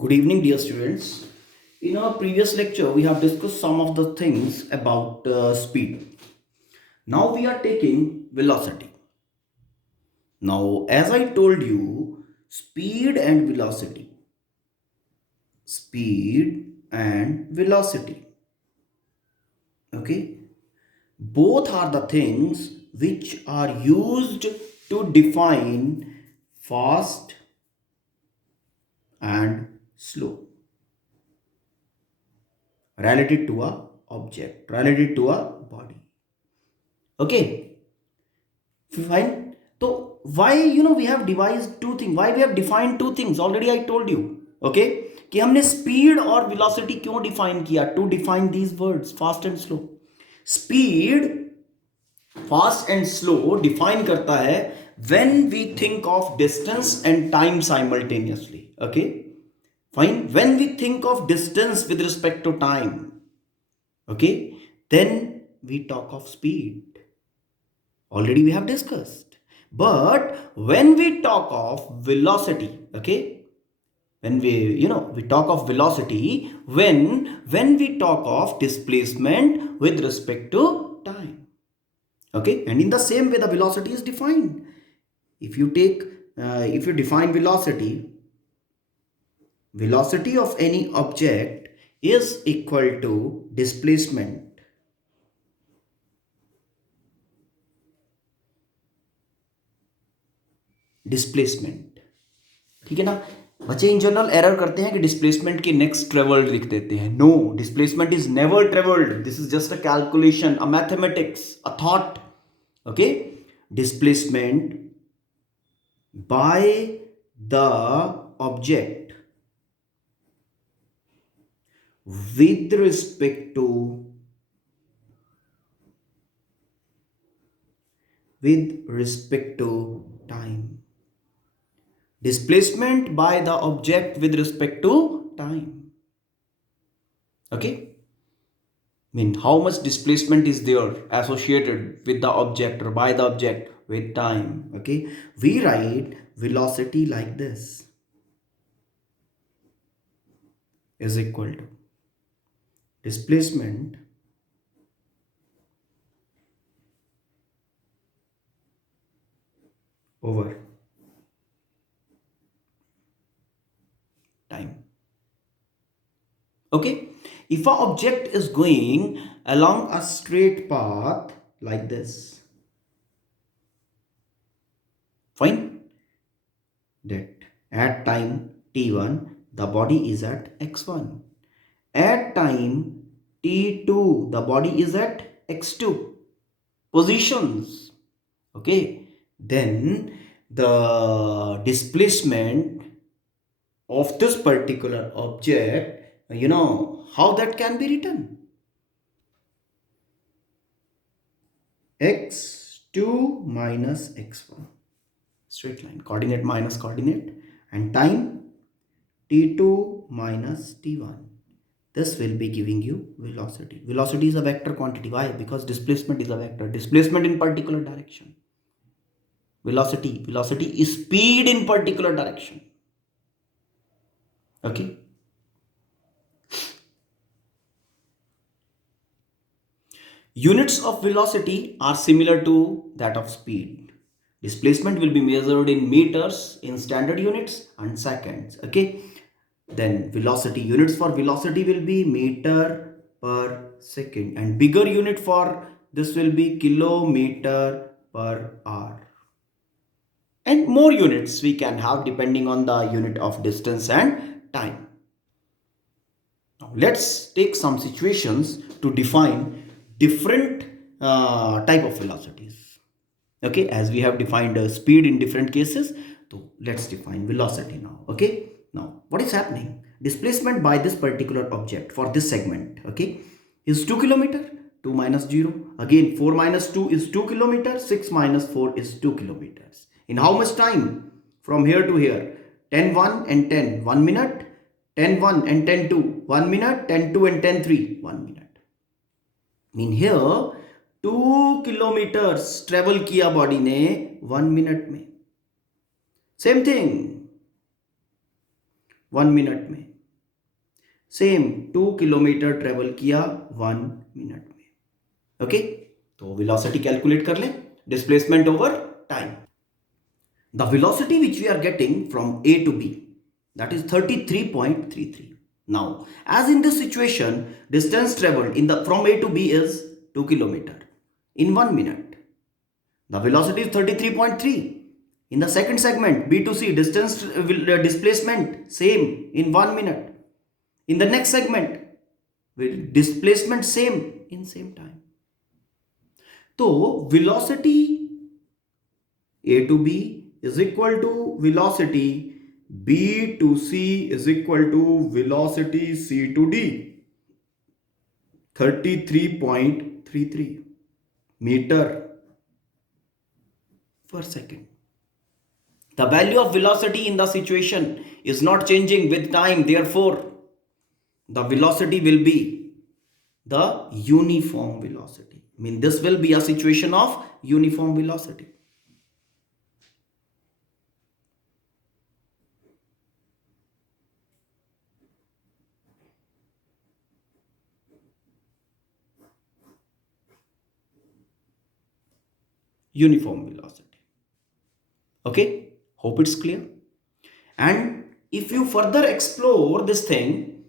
Good evening, dear students. In our previous lecture, we have discussed some of the things about speed. Now we are taking velocity. Now, as I told you, speed and velocity, okay, both are the things which are used to define fast and slow related to a object, related to a body. Okay, fine. So why we have devised two things? Why we have defined two things? Already I told you. Okay, कि हमने speed और velocity क्यों define किया? To define these words fast and slow. Speed, fast and slow define करता है when we think of distance and time simultaneously. Okay, fine. When we think of distance with respect to time, okay, then we talk of speed. Already we have discussed. But when we talk of velocity, okay, when we talk of velocity, when we talk of displacement with respect to time, okay, and in the same way the velocity is defined. If you take if you define velocity of any object is equal to displacement. ठीक है ना? बच्चे in general error करते हैं कि displacement के next travelled लिख देते हैं. No, displacement is never travelled. This is just a calculation, a mathematics, a thought. Okay, displacement by the object with respect to time. Displacement by the object with respect to time. Okay, mean how much displacement is there associated with the object or by the object with time. Okay, we write velocity like this is equal to displacement over time. Okay, if an object is going along a straight path like this, fine, that at time t1 the body is at x1, at time t2 the body is at x2 positions. Okay, then the displacement of this particular object, how that can be written: x2 minus x1, straight line, coordinate minus coordinate, and time t2 minus t1. This will be giving you velocity. Velocity is a vector quantity. Why? Because displacement is a vector. Displacement in particular direction. Velocity is speed in particular direction. Okay. Units of velocity are similar to that of speed. Displacement will be measured in meters in standard units and seconds. Okay. Then velocity, units for velocity will be meter per second, and bigger unit for this will be kilometer per hour. And more units we can have depending on the unit of distance and time. Now let's take some situations to define different type of velocities. Okay, as we have defined speed in different cases, so let's define velocity now. Okay, now what is happening? Displacement by this particular object for this segment, okay, is 2 kilometer. 2 minus 0, again 4 minus 2 is 2 kilometers, 6 minus 4 is 2 kilometers. In how much time? From here to here, 10 1 and 10 1 minute, 10 1 and 10 2 1 minute, 10 2 and 10 3 1 minute. Mean here 2 kilometers travel किया body ने 1 minute में. Same thing 1 minute में. Same 2 kilometre travel किया 1 minute में। Okay, तो velocity calculate कर लें, displacement over time. The velocity which we are getting from A to B, that is 33.33. Now, as in this situation, distance traveled in the from A to B is 2 kilometer in 1 minute. The velocity is 33.3. In the second segment, B to C, distance displacement same in 1 minute. In the next segment, displacement same in same time. So, velocity A to B is equal to velocity B to C is equal to velocity C to D. 33.33 meter per second. The value of velocity in the situation is not changing with time. Therefore, the velocity will be the uniform velocity. I mean, this will be a situation of uniform velocity. Uniform velocity. Okay, hope it's clear. And if you further explore this thing,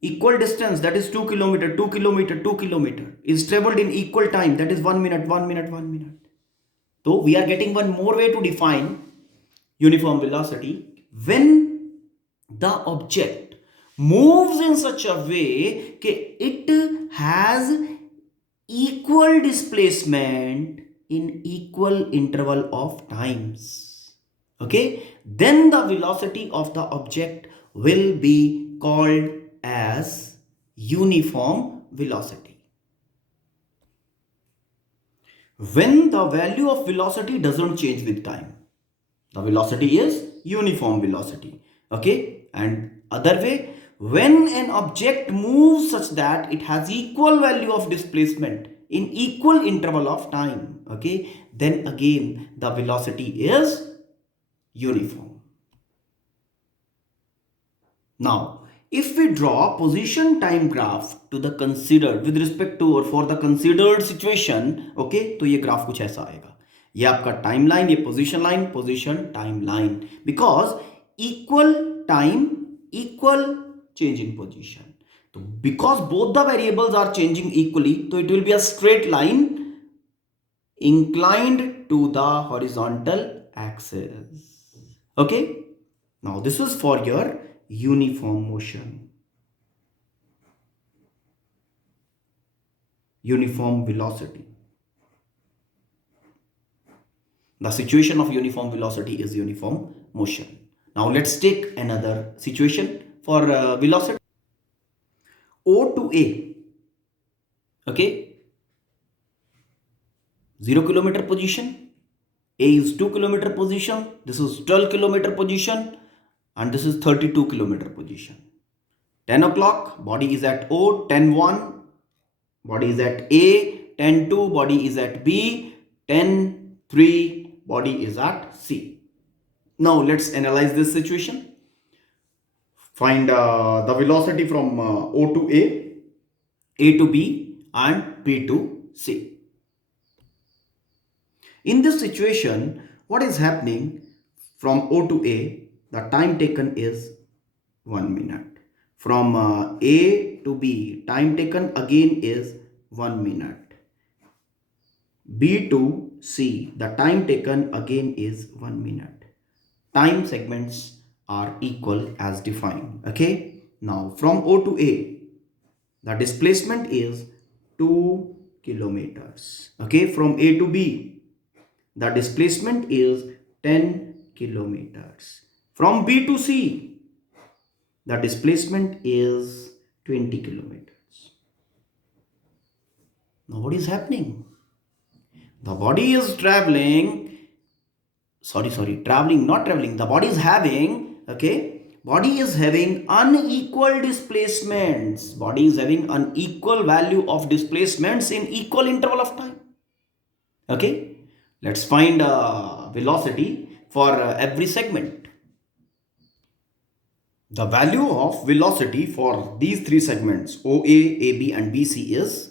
equal distance, that is 2 kilometer, 2 kilometer, 2 kilometer is traveled in equal time, that is 1 minute, 1 minute, 1 minute. So we are getting one more way to define uniform velocity. When the object moves in such a way that it has equal displacement in equal interval of times, okay, then the velocity of the object will be called as uniform velocity. When the value of velocity doesn't change with time, the velocity is uniform velocity. Okay, and other way, when an object moves such that it has equal value of displacement in equal interval of time, okay, then again the velocity is uniform. Now, if we draw position time graph to the considered with respect to or for the considered situation, okay, तो ये graph कुछ ऐसा आएगा. ये आपका timeline, ये position timeline, because equal time equal change in position. तो because both the variables are changing equally, तो it will be a straight line inclined to the horizontal axis. Okay, now this is for your uniform motion, uniform velocity. The situation of uniform velocity is uniform motion. Now let's take another situation for velocity. O to A, okay, 0 kilometer position, A is 2 kilometer position, this is 12 kilometer position, and this is 32 kilometer position. 10 o'clock, body is at O, 10:1, body is at A, 10:2, body is at B, 10:3, body is at C. Now let's analyze this situation. Find the velocity from O to A to B, and B to C. In this situation, what is happening from O to A, the time taken is 1 minute. From A to B, time taken again is 1 minute. B to C, the time taken again is 1 minute. Time segments are equal as defined. Okay, now from O to A, the displacement is 2 kilometers. Okay, from A to B, the displacement is 10 kilometers. From B to C, the displacement is 20 kilometers. Now what is happening? The body is traveling, the body is having, okay, body is having unequal displacements. Body is having unequal value of displacements in equal interval of time. Okay, let's find velocity for every segment. The value of velocity for these three segments OA, AB and BC is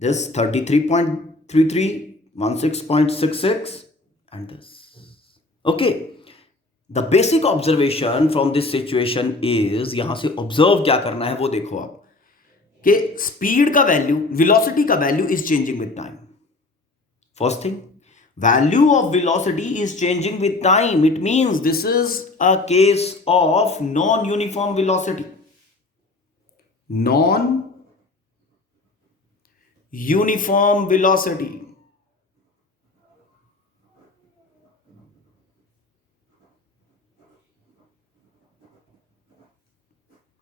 this 33.33, 16.66 and this. Okay. The basic observation from this situation is यहां से observe क्या करना है वो देखो आप कि speed का value, velocity का value is changing with time. First thing, value of velocity is changing with time. It means this is a case of non-uniform velocity. Non-uniform velocity.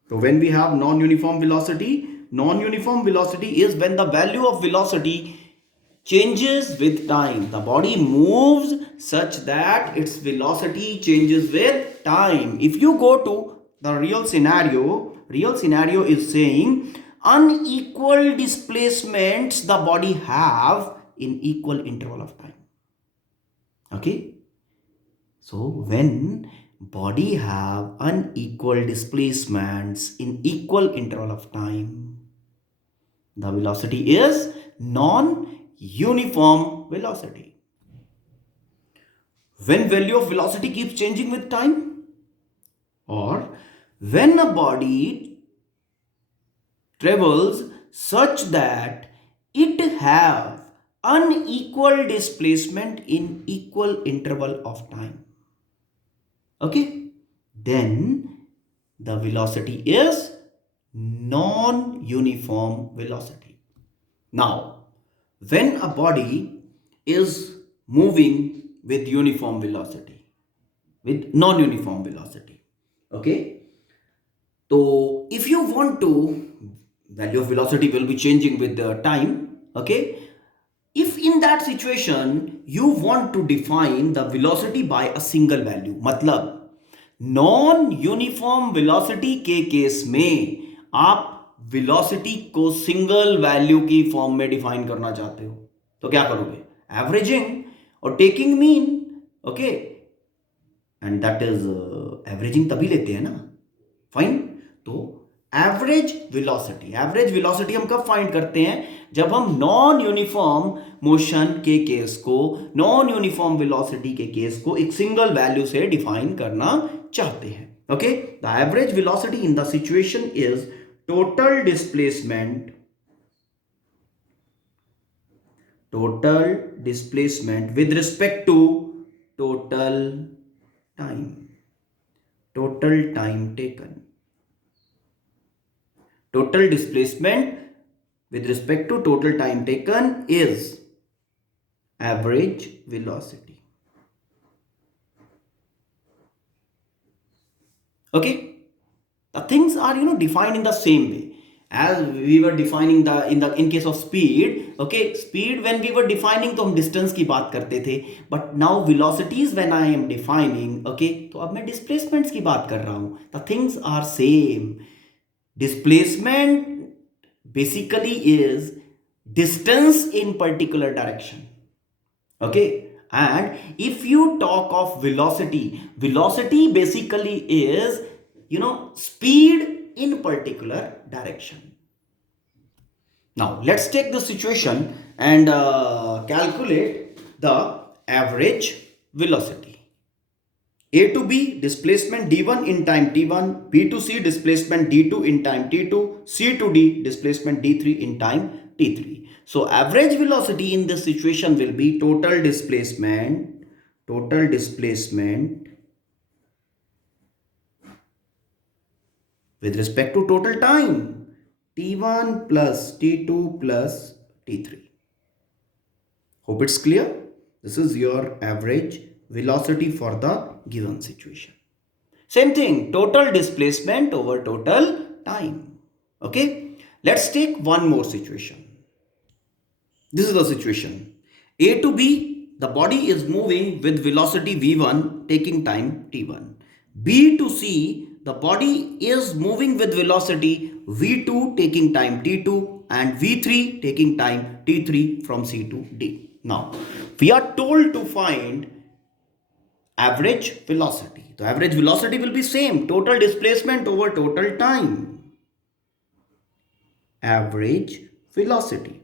So when we have non-uniform velocity is when the value of velocity changes with time. The body moves such that its velocity changes with time. If you go to the real scenario is saying unequal displacements the body have in equal interval of time. Okay. So when body have unequal displacements in equal interval of time, the velocity is non-uniform velocity. When value of velocity keeps changing with time, or when a body travels such that it have unequal displacement in equal interval of time. Okay, then the velocity is non-uniform velocity. Now, when a body is moving with uniform velocity, with non-uniform velocity, okay, so if you want to, value of velocity will be changing with the time, okay. If in that situation you want to define the velocity by a single value, मतलब non uniform velocity के case में आप velocity को single value की form में define करना चाहते हो तो क्या करोगे? एवरेजिंग और taking mean. Okay, and that is averaging तभी लेते हैं ना. फाइन. तो एवरेज वेलोसिटी हम कब फाइंड करते हैं? जब हम नॉन यूनिफॉर्म मोशन के केस को, नॉन यूनिफॉर्म वेलोसिटी के केस को एक सिंगल वैल्यू से डिफाइन करना चाहते हैं. Okay, the average velocity in the situation is total displacement with respect to total time taken. Total displacement with respect to total time taken is average velocity. Okay, the things are defined in the same way as we were defining in case of speed. Okay, speed when we were defining तो हम distance की बात करते थे, but now velocities when I am defining, okay, तो अब मैं displacements की बात कर रहा हूँ. The things are same. Displacement basically is distance in particular direction. Okay, and if you talk of velocity basically is speed in particular direction. Now let's take the situation and calculate the average velocity. A to B displacement d1 in time t1, B to C displacement d2 in time t2, C to D displacement d3 in time t3. So average velocity in this situation will be total displacement with respect to total time t1 plus t2 plus t3. Hope it's clear. This is your average velocity for the given situation. Same thing, total displacement over total time. Okay, let's take one more situation. This is the situation. A to B, the body is moving with velocity v1 taking time t1. B to C, the body is moving with velocity v2 taking time t2 and v3 taking time t3 from C to D. Now we are told to find average velocity. So average velocity will be same, total displacement over total time. Average velocity.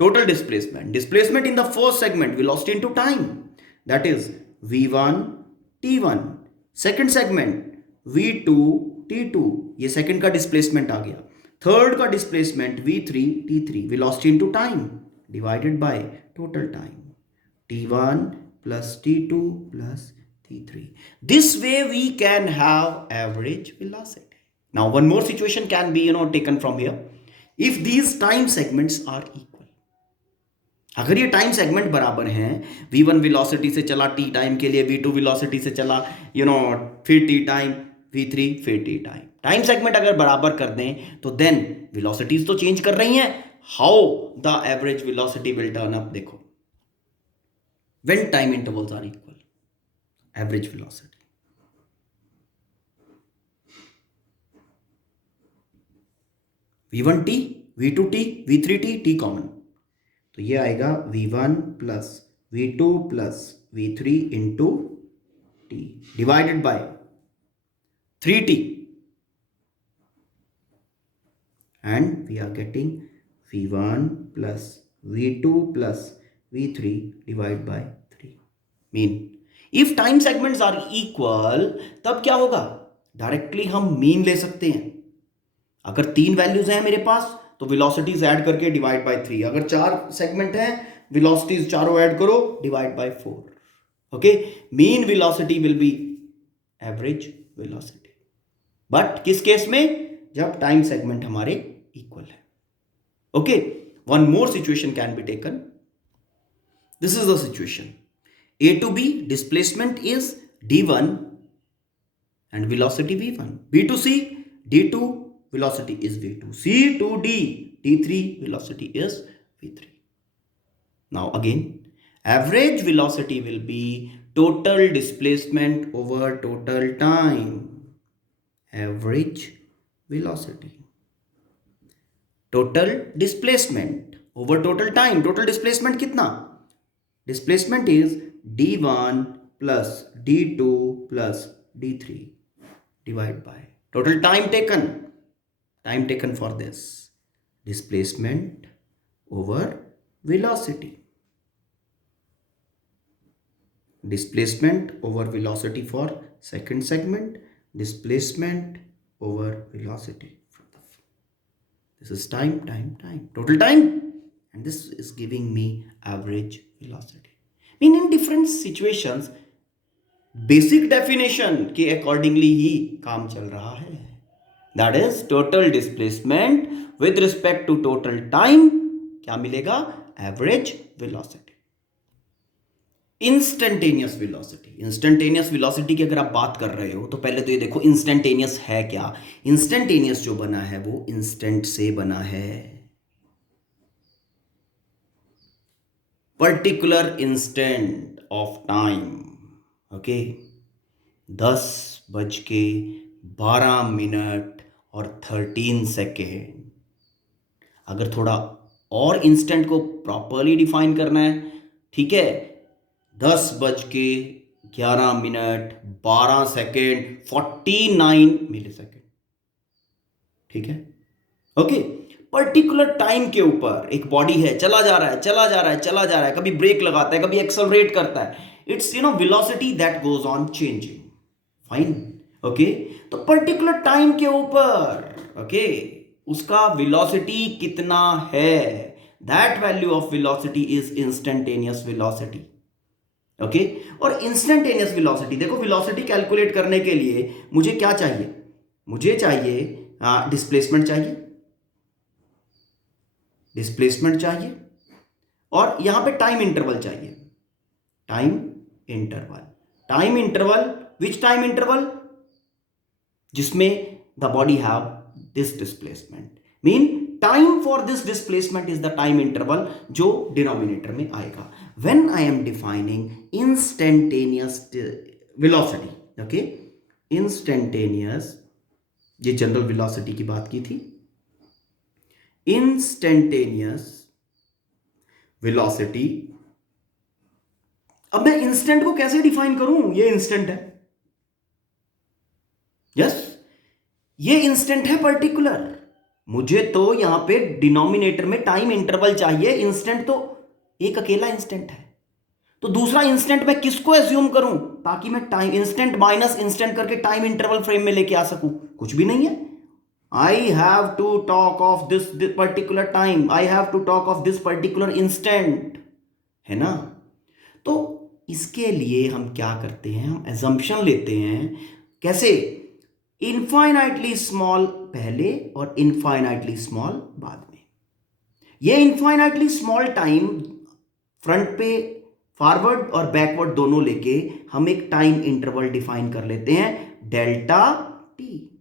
Total displacement. Displacement in the first segment, velocity into time. That is v1 t1. Second segment v2 t2. ये second का displacement आ गया. Third का displacement v3 t3. Velocity into time divided by total time. t1 plus t2 plus t3. This way we can have average velocity. Now one more situation can be taken from here. If these time segments are equal, अगर ये time segment बराबर हैं, v1 velocity से चला t time के लिए, v2 velocity से चला फिर t टाइम, v3 फिर t टाइम, टाइम सेगमेंट अगर बराबर कर दें तो देन वेलोसिटीज तो चेंज कर रही हैं. How the average velocity will turn up? देखो, when time intervals are equal, average velocity v1 t, v2 t, v3 t, t common, तो ये आएगा v1 plus v2 plus v3 into T divided by 3t, and we are getting v1 plus v2 plus v3 divided by 3. Mean if time segments are equal, तब क्या होगा? Directly हम mean ले सकते हैं. अगर 3 वैल्यूज हैं मेरे पास तो वेलोसिटीज ऐड करके डिवाइड बाय 3. अगर 4 सेगमेंट हैं, वेलोसिटीज चारों ऐड करो, divide by 4. Okay, mean velocity will be average velocity. But किस केस में? जब टाइम सेगमेंट हमारे इक्वल है. Okay, one more situation can be taken. This is the situation. A to B displacement is d1 and velocity v1. B to C, d2 velocity is v2. C to D, d3 velocity is v3. Now again, average velocity will be total displacement over total time. Average velocity. Total displacement over total time. Total displacement कितना? Displacement is d1 plus d2 plus d3 divided by total time taken for this. Displacement over velocity. Displacement over velocity for second segment. Displacement over velocity. This is time. Total time. And this is giving me average velocity. Mean in different situations basic definition के accordingly ही काम चल रहा है. That is total displacement with respect to total time. क्या मिलेगा? Average velocity. Instantaneous velocity. Instantaneous velocity की अगर आप बात कर रहे हो तो पहले तो ये देखो इंस्टेंटेनियस है क्या. इंस्टेंटेनियस जो बना है वो इंस्टेंट से बना है. particular instant of time. Okay, 10:12 और 13 सेकेंड. अगर थोड़ा और इंस्टेंट को प्रॉपरली डिफाइन करना है, ठीक है, 10:11 49 मिली सेकेंड. ठीक है. ओके, पर्टिकुलर टाइम के ऊपर एक बॉडी है, चला जा रहा है, कभी ब्रेक लगाता है, कभी एक्सेलरेट करता है. Its velocity that goes on changing. Fine. Okay, तो पर्टिकुलर टाइम के ऊपर ओके उसका वेलोसिटी कितना है, that value of velocity is instantaneous velocity. Okay, और इंस्टेंटेनियस वेलोसिटी देखो, वेलोसिटी कैलकुलेट करने के लिए मुझे क्या चाहिए? मुझे चाहिए डिस्प्लेसमेंट चाहिए और यहां पे टाइम इंटरवल चाहिए. Time interval which time interval? जिसमें the body have this displacement. Mean time for this displacement is the time interval जो डिनोमिनेटर में आएगा. When I am defining instantaneous velocity. Okay, instantaneous, ये जनरल वेलोसिटी की बात की थी. इंस्टेंटेनियस वेलोसिटी अब मैं इंस्टेंट को कैसे डिफाइन करूं? ये इंस्टेंट है, यस, ये इंस्टेंट है पर्टिकुलर। मुझे तो यहां पे डिनोमिनेटर में टाइम इंटरवल चाहिए, इंस्टेंट तो एक अकेला इंस्टेंट है। तो दूसरा इंस्टेंट मैं किसको एज्यूम करूं ताकि मैं टाइम इंस्टेंट माइनस इंस्टेंट करके टाइम इंटरवल फ्रेम में लेके आ सकूं? कुछ भी नहीं है। I have to talk of this particular time, I have to talk of this particular instant, है ना? तो इसके लिए हम क्या करते हैं, हम एजम्पशन लेते हैं। कैसे? इनफाइनाइटली स्मॉल पहले और इनफाइनाइटली स्मॉल बाद में। ये इनफाइनाइटली स्मॉल टाइम फ्रंट पे फॉरवर्ड और बैकवर्ड दोनों लेके हम एक टाइम इंटरवल डिफाइन कर लेते हैं, डेल्टा टी।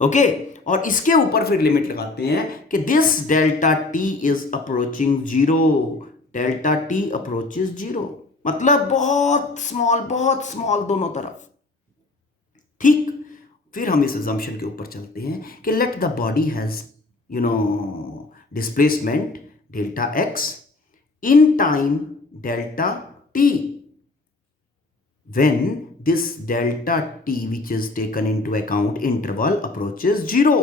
ओके, और इसके ऊपर फिर लिमिट लगाते हैं कि this delta T is approaching zero, delta T approaches zero, मतलब बहुत स्मॉल दोनों तरफ। ठीक, फिर हम इस assumption के ऊपर चलते हैं कि let the body has displacement delta x in time delta T when this delta t which is taken into account interval approaches zero,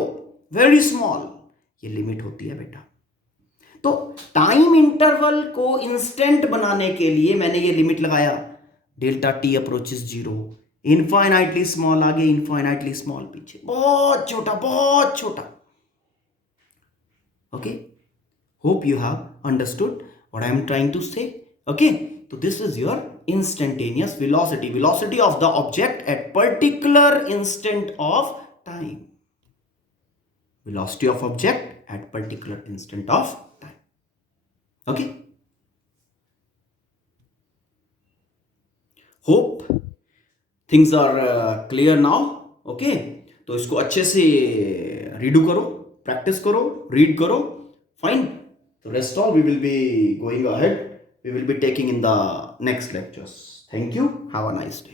very small, ये लिमिट होती है बेटा। तो टाइम इंटरवल को इंस्टेंट बनाने के लिए मैंने ये लिमिट लगाया, delta T approaches zero, infinitely small आगे, इनफाइनाइटली स्मॉल पीछे, बहुत छोटा बहुत छोटा। Okay, hope you have understood what I am trying to say. Okay, so this is your instantaneous velocity, velocity of the object at particular instant of time, velocity of object at particular instant of time. Okay, hope things are clear now. Okay, तो इसको अच्छे से redo करो, practice करो, read करो, fine. The rest all we will be going ahead, we will be taking in the next lectures. Thank you. Have a nice day.